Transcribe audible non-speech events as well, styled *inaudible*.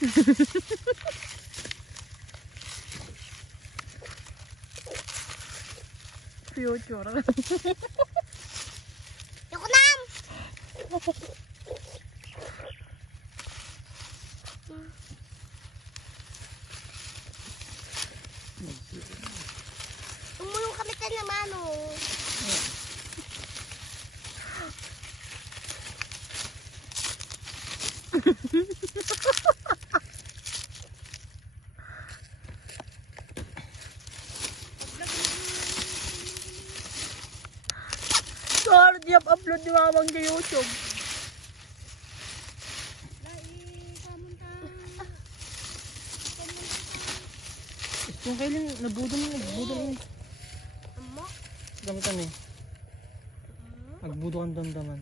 Future. Yoko nam! Tumulong kami tayo naman, oh. *laughs* Sorry, di upload ni mamang sa YouTube. Yung kailan, nagbudong, nagbudong. Amo? Gamitan eh. Nagbudong ang damdaman.